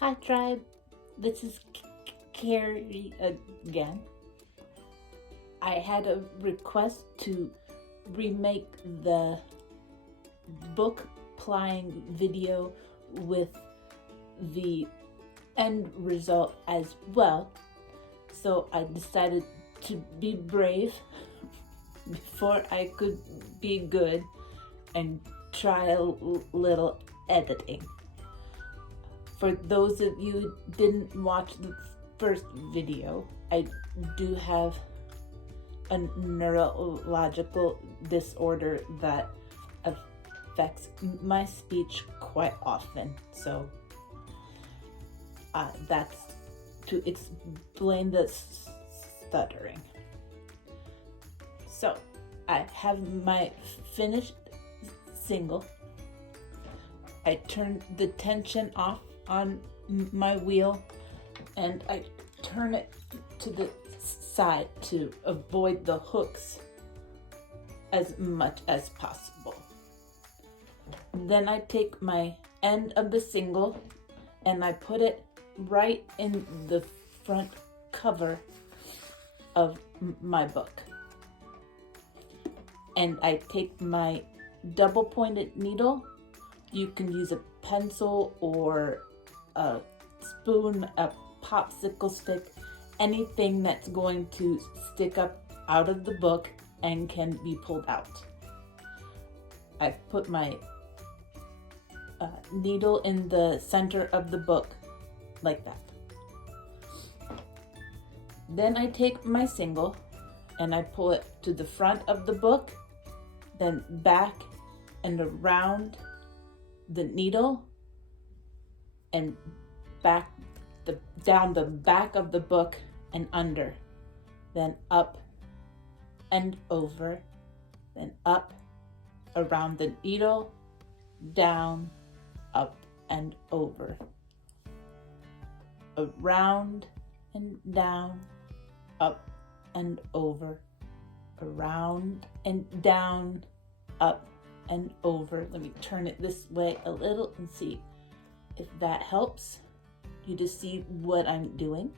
Hi tribe, this is Carrie again. I had a request to remake the book plying video with the end result as well. So I decided to be brave before I could be good and try a little editing. For those of you who didn't watch the first video, I do have a neurological disorder that affects my speech quite often. So that's to explain the stuttering. So I have my finished single. I turned the tension off on my wheel and I turn it to the side to avoid the hooks as much as possible. Then I take my end of the single and I put it right in the front cover of my book. And I take my double pointed needle. You can use a pencil or a spoon, a popsicle stick, anything that's going to stick up out of the book and can be pulled out. I put my needle in the center of the book like that. Then I take my single and I pull it to the front of the book, then back and around the needle and back down the back of the book and under, then up and over, then up around the needle, down, up and over, around and down, up and over, around and down, up and over. Let me turn it this way a little and see if that helps you to see what I'm doing.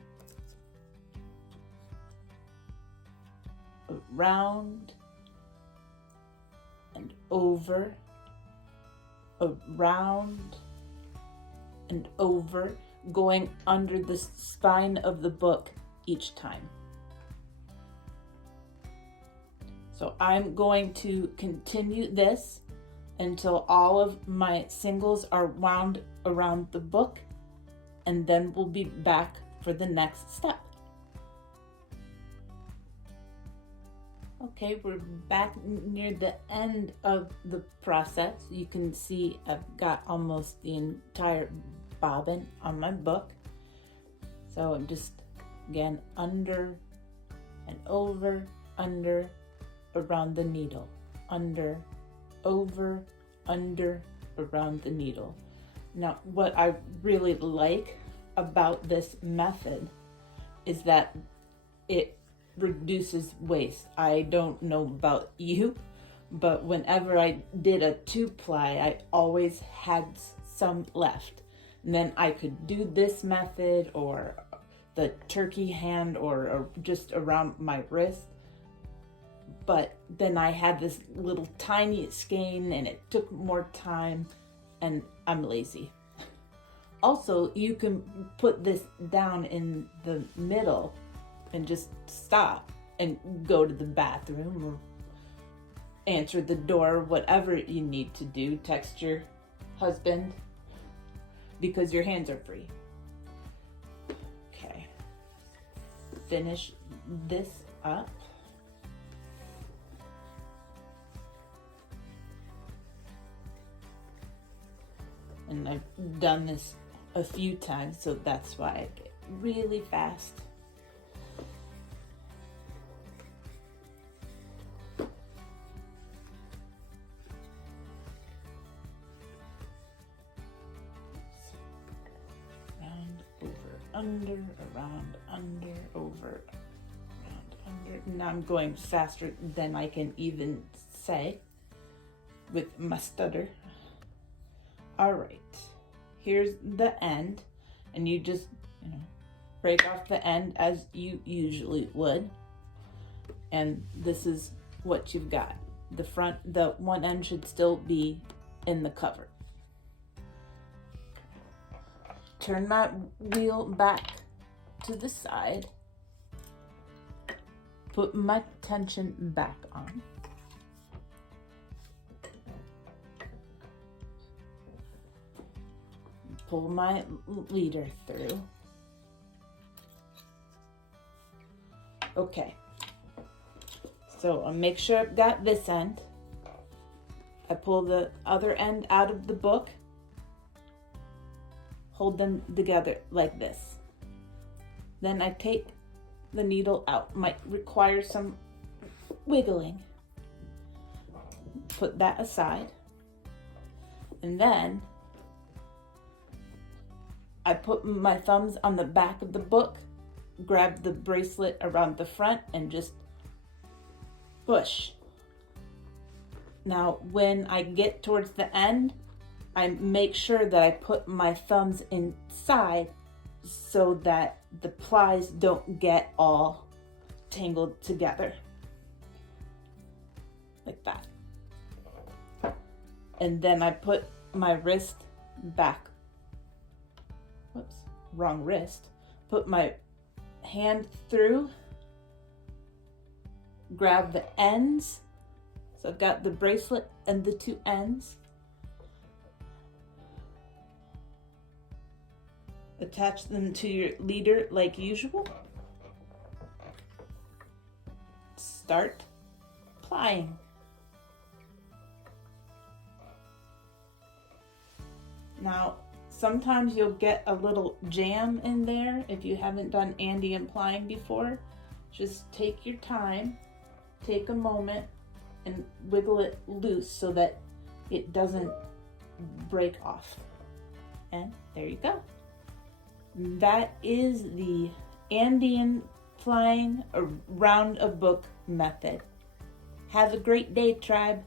Around and over, around and over, going under the spine of the book each time. So I'm going to continue this until all of my singles are wound around the book, and then we'll be back for the next step. Okay, we're back near the end of the process. You can see I've got almost the entire bobbin on my book. So I'm just, again, under and over, under, around the needle, under, over, under, around the needle. Now, what I really like about this method is that it reduces waste. I don't know about you, but whenever I did a 2-ply, I always had some left. And then I could do this method or the turkey hand or just around my wrist. But then I had this little tiny skein and it took more time and I'm lazy. Also, you can put this down in the middle and just stop and go to the bathroom or answer the door, whatever you need to do, text your husband, because your hands are free. Okay, finish this up. And I've done this a few times, so that's why I get really fast. Around, over, under, around, under, over, around, under. Now I'm going faster than I can even say with my stutter. All right, here's the end. And you just, break off the end as you usually would. And this is what you've got. The one end should still be in the cover. Turn my wheel back to the side. Put my tension back on. Pull my leader through. Okay. So I'll make sure I've got this end. I pull the other end out of the book. Hold them together like this. Then I take the needle out. Might require some wiggling. Put that aside. And then I put my thumbs on the back of the book, grab the bracelet around the front, and just push. Now, when I get towards the end, I make sure that I put my thumbs inside so that the plies don't get all tangled together. Like that. And then I put my wrist back. Whoops, wrong wrist. Put my hand through. Grab the ends. So I've got the bracelet and the two ends. Attach them to your leader like usual. Start plying. Now, sometimes you'll get a little jam in there if you haven't done Andean plying before. Just take your time, take a moment, and wiggle it loose so that it doesn't break off. And there you go. That is the Andean Plying around a book method. Have a great day, tribe.